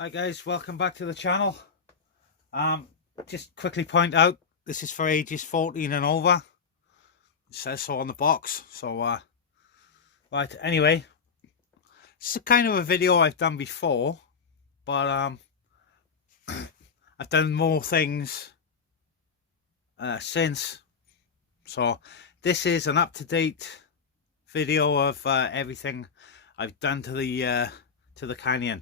Hi guys, welcome back to the channel. Just quickly point out, this is for ages 14 and over. It says so on the box. So right, anyway, it's a kind of a video I've done before, but I've done more things since. So this is an up-to-date video of everything I've done to the canyon.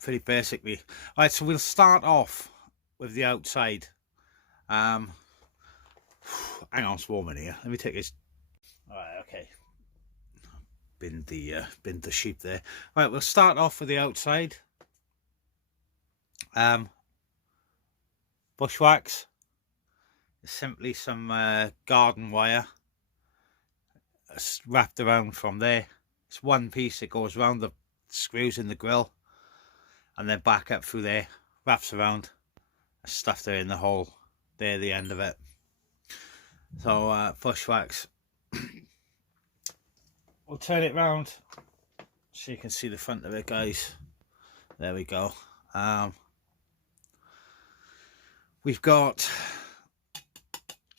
Pretty basically. Right, so we'll start off with the outside. Hang on, it's warm in here. Let me take this. Alright, okay. Binned the sheep there. Right, we'll start off with the outside. Bushwhacks. It's simply some garden wire. It's wrapped around from there. It's one piece that goes around the screws in the grill. And then back up through there, wraps around, stuff there in the hole, there the end of it. So bushwhacks. We'll turn it round so you can see the front of it, guys. There we go. We've got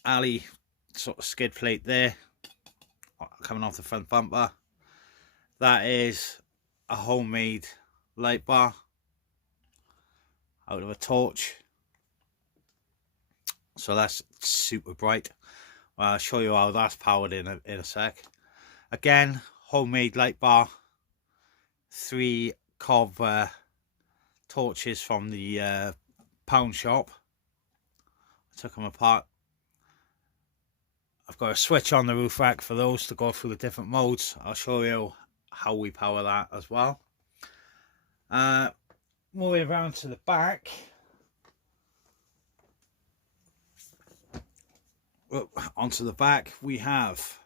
alley sort of skid plate there coming off the front bumper. That is a homemade light bar out of a torch, so that's super bright. Well, I'll show you how that's powered in a sec. Again, homemade light bar, 3 cob torches from the pound shop. I took them apart. I've got a switch on the roof rack for those to go through the different modes. I'll show you how we power that as well. Moving around to the back, onto the back, we have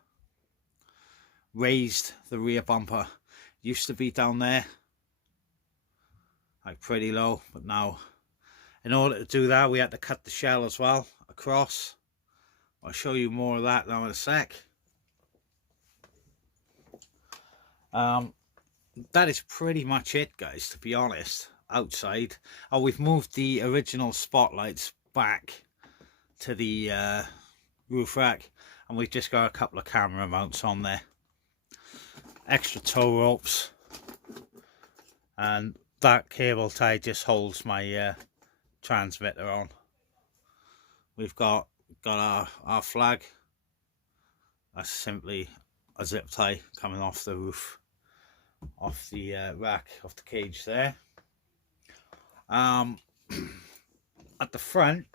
raised the rear bumper. Used to be down there, like pretty low, but now, in order to do that, we had to cut the shell as well across. I'll show you more of that now in a sec. That is pretty much it, guys, to be honest. Outside, we've moved the original spotlights back to the roof rack, and we've just got a couple of camera mounts on there, extra tow ropes, and that cable tie just holds my transmitter on. We've got our flag. That's simply a zip tie coming off the roof, off the rack, off the cage there. At the front,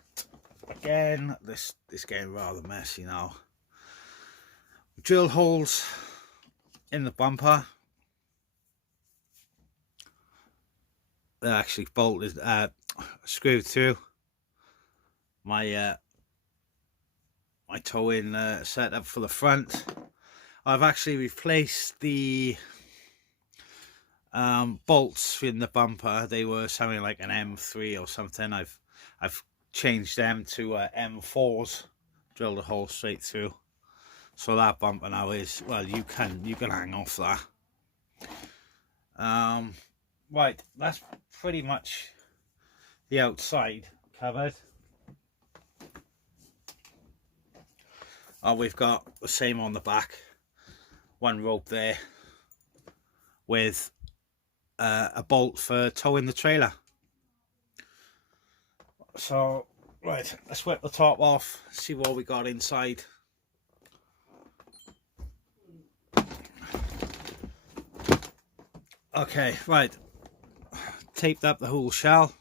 again, this is getting rather messy now. Drill holes in the bumper. They're actually bolted, screwed through. My my tow-in setup for the front. I've actually replaced the bolts in the bumper. They were something like an M3 or something. I've changed them to M4s, drilled a hole straight through, so that bumper now is, well, you can hang off that. Right, that's pretty much the outside covered. We've got the same on the back, one rope there with a bolt for towing the trailer. So right, let's whip the top off, see what we got inside. Okay, right, taped up the whole shell.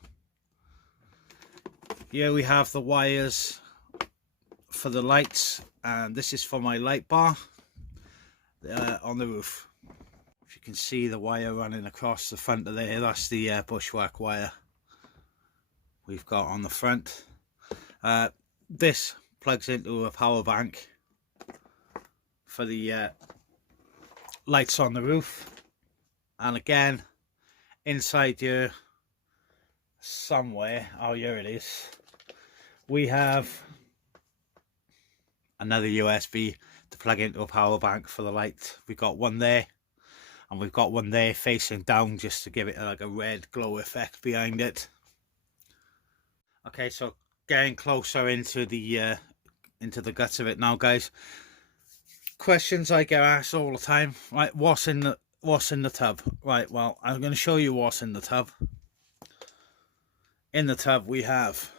Here we have the wires for the lights, and this is for my light bar on the roof. If you can see the wire running across the front of there, that's the bushwhack wire we've got on the front. This plugs into a power bank for the lights on the roof. And again, inside here somewhere, oh, here it is, we have another USB to plug into a power bank for the light. We've got one there, and we've got one there facing down just to give it like a red glow effect behind it. Okay, so getting closer into the guts of it now, guys. Questions I get asked all the time, right? What's in the tub? Right, well, I'm going to show you what's in the tub. In the tub we have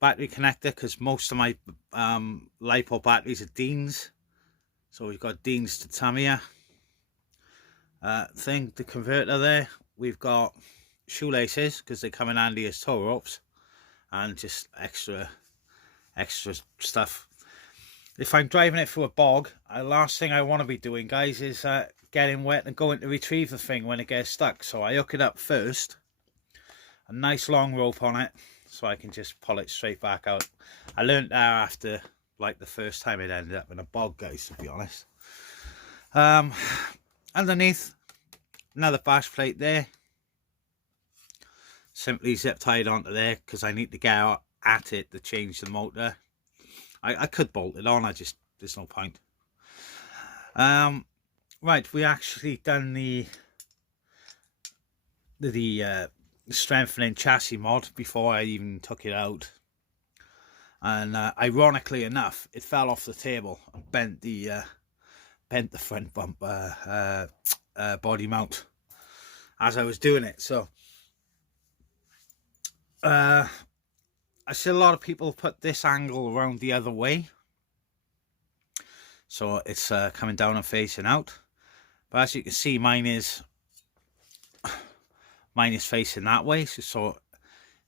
battery connector, because most of my LiPo batteries are Deans, so we've got Deans to Tamiya. The converter there. We've got shoelaces because they come in handy as tow ropes, and just extra stuff. If I'm driving it through a bog, the last thing I want to be doing, guys, is getting wet and going to retrieve the thing when it gets stuck. So I hook it up first, a nice long rope on it, so I can just pull it straight back out. I learned that after like the first time it ended up in a bog, guys, to be honest. Underneath, another bash plate there, simply zip tied onto there because I need to get out at it to change the motor. I could bolt it on, there's no point. Right, we actually done the strengthening chassis mod before I even took it out, and ironically enough, it fell off the table and bent the front bumper body mount as I was doing it. So I see a lot of people put this angle around the other way, so it's coming down and facing out. But as you can see, mine is facing that way, so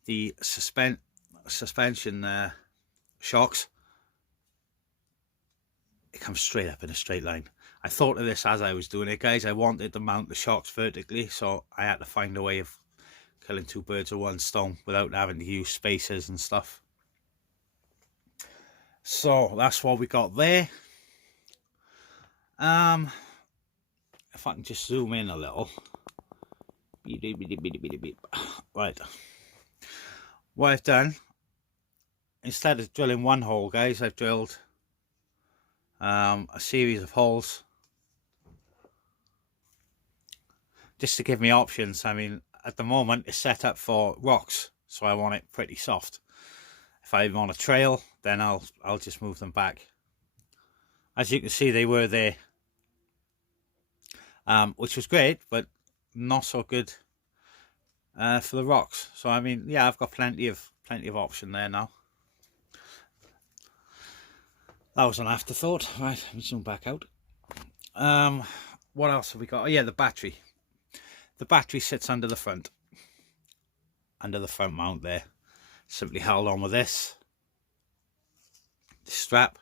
the suspension shocks, it comes straight up in a straight line. I thought of this as I was doing it, guys. I wanted to mount the shocks vertically, so I had to find a way of killing two birds with one stone without having to use spacers and stuff. So that's what we got there. If I can just zoom in a little. Right, what I've done, instead of drilling one hole, guys, I've drilled a series of holes just to give me options. I mean, at the moment it's set up for rocks, so I want it pretty soft. If I want a trail, then I'll just move them back. As you can see, they were there, which was great, but not so good for the rocks. So I mean, yeah, I've got plenty of option there now. That was an afterthought. Right, let me zoom back out. What else have we got? Oh yeah, the battery. The battery sits under the front mount there. Simply held on with this strap,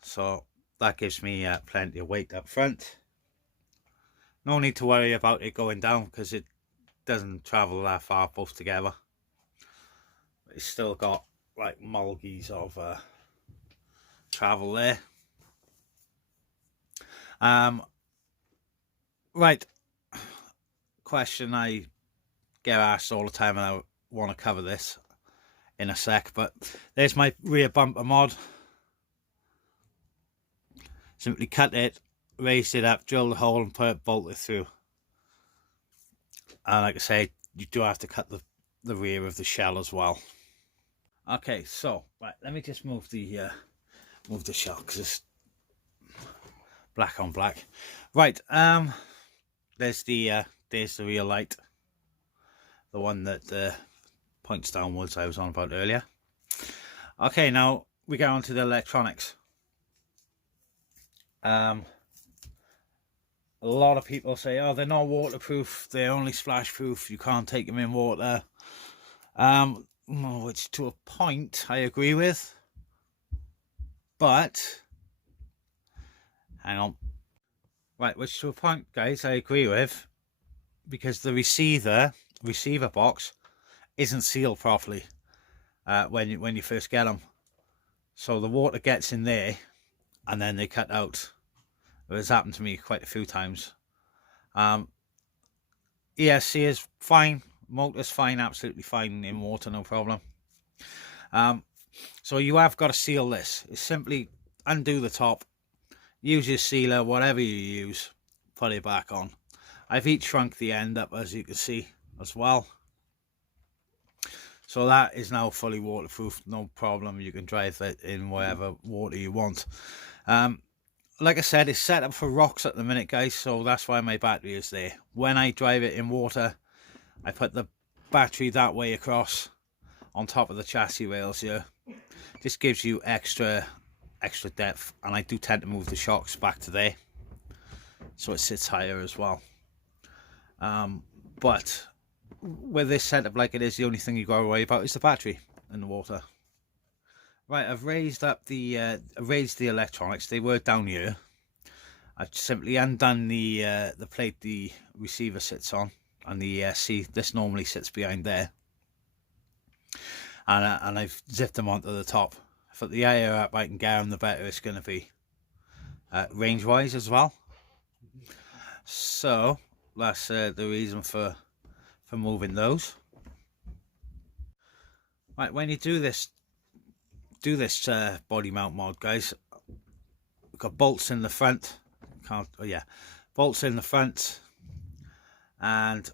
so that gives me plenty of weight up front. No need to worry about it going down because it doesn't travel that far both together. It's still got like mulgies of travel there. Right, question I get asked all the time, and I want to cover this in a sec, but there's my rear bumper mod. Simply cut it, raised it up, drilled the hole and put it bolted through. And like I say, you do have to cut the rear of the shell as well. Okay, so right, let me just move the shell because it's black on black. Right, there's the rear light, the one that points downwards I was on about earlier. Okay, now we get on to the electronics. A lot of people say, oh, they're not waterproof, they're only splash proof, you can't take them in water. Which to a point I agree with, but hang on. Right, which to a point, guys, I agree with, because the receiver box isn't sealed properly when you first get them, so the water gets in there and then they cut out. It's happened to me quite a few times. ESC is fine, motor's fine, absolutely fine in water, no problem. So you have got to seal this. It's simply undo the top. use your sealer, whatever you use, put it back on. I've heat shrunk the end up, as you can see, as well. So that is now fully waterproof, no problem. You can drive it in whatever water you want. Like I said, it's set up for rocks at the minute, guys, so that's why my battery is there. When I drive it in water, I put the battery that way across on top of the chassis rails here. This gives you extra depth, and I do tend to move the shocks back to there so it sits higher as well. But with this setup like it is, the only thing you got to worry about is the battery in the water. Right, I've raised up the electronics. They were down here. I've simply undone the plate the receiver sits on, and the ESC. This normally sits behind there, and I've zipped them onto the top. For the higher up I can get them, the better it's going to be, range wise as well. So that's the reason for moving those. Right, when you do this body mount mod, guys, we've got bolts in the front. Bolts in the front, and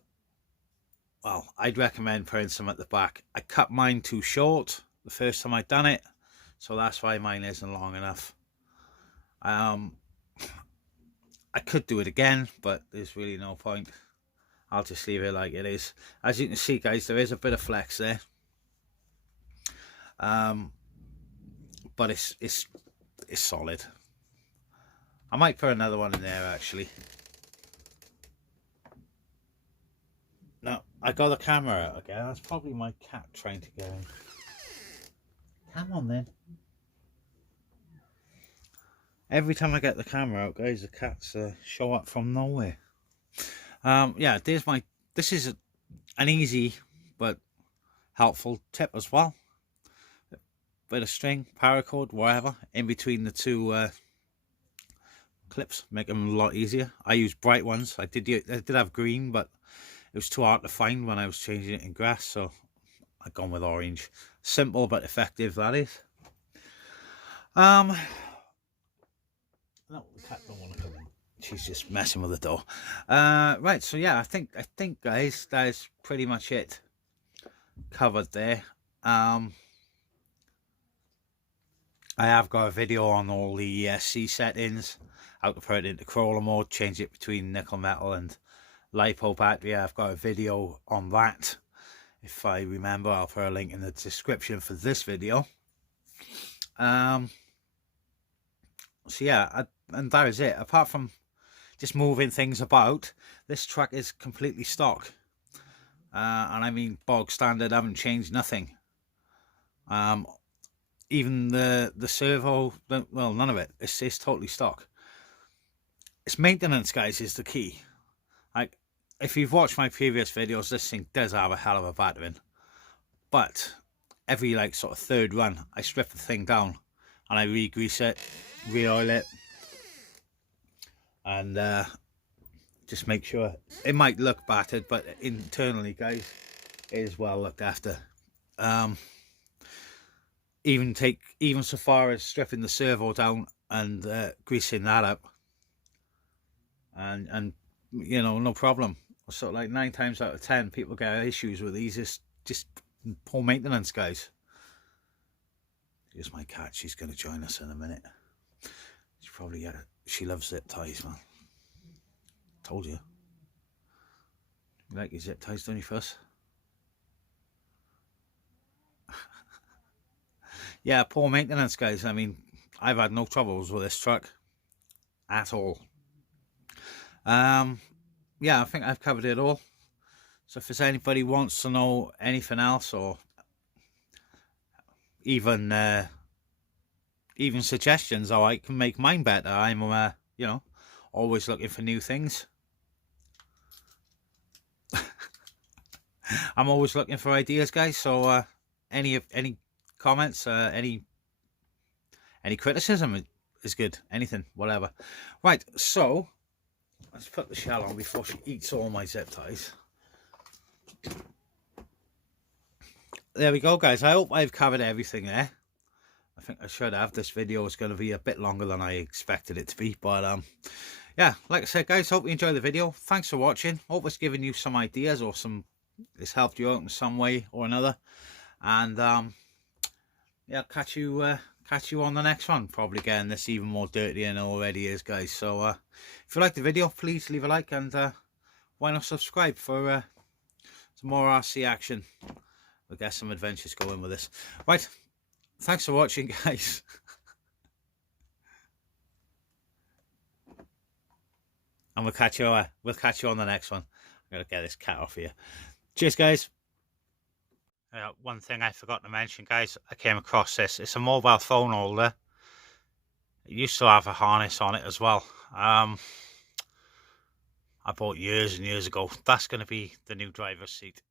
well, I'd recommend putting some at the back. I cut mine too short the first time I'd done it, so that's why mine isn't long enough. I could do it again, but there's really no point. I'll just leave it like it is. As you can see, guys, there is a bit of flex there, but it's solid. I might put another one in there, actually. No, I got the camera out again. That's probably my cat trying to go in. Come on then. Every time I get the camera out, guys, the cats show up from nowhere. Yeah, this is an easy but helpful tip as well. Bit of string, paracord, whatever, in between the two clips, make them a lot easier. I use bright ones. I did have green, but it was too hard to find when I was changing it in grass, so I've gone with orange. Simple but effective, that is. No, the cat don't want to come in. She's just messing with the door. Right, so yeah, I think guys, that is pretty much it covered there. I have got a video on all the ESC settings, how to put it into crawler mode, change it between nickel metal and LiPo battery. I've got a video on that. If I remember, I'll put a link in the description for this video. So yeah, and that is it. Apart from just moving things about, this truck is completely stock, and I mean bog standard. I haven't changed nothing. Even the servo, well, none of it. It's totally stock. It's maintenance, guys, is the key. Like, if you've watched my previous videos, this thing does have a hell of a battering, but every like sort of third run I strip the thing down and I re-grease it, re-oil it, and just make sure. It might look battered, but internally, guys, it is well looked after. Even so far as stripping the servo down and greasing that up, and you know, no problem. So like 9 times out of 10 people get issues with these. It's just poor maintenance, guys. Here's my cat. She's going to join us in a minute. She loves zip ties, man. Told you. You like your zip ties, don't you, Fuss? Yeah, poor maintenance, guys. I mean, I've had no troubles with this truck at all. Yeah, I think I've covered it all. So if there's anybody wants to know anything else, or even suggestions how I can make mine better, I'm you know, always looking for new things. I'm always looking for ideas, guys. So any comments, any criticism is good. Anything, whatever. Right, so let's put the shell on before she eats all my zip ties. There we go, guys. I hope I've covered everything there. think I should have. This video is going to be a bit longer than I expected it to be, but yeah, like I said, guys, hope you enjoy the video. Thanks for watching. Hope it's given you some ideas, or it's helped you out in some way or another. And yeah, catch you on the next one. Probably getting this even more dirty than it already is, guys. So if you like the video, please leave a like, and why not subscribe for some more RC action. We'll get some adventures going with this. Right, thanks for watching, guys. And we'll catch you on the next one. I'm gonna get this cat off here. Cheers, guys. One thing I forgot to mention, guys, I came across this. It's a mobile phone holder. It used to have a harness on it as well. I bought years and years ago. That's going to be the new driver's seat.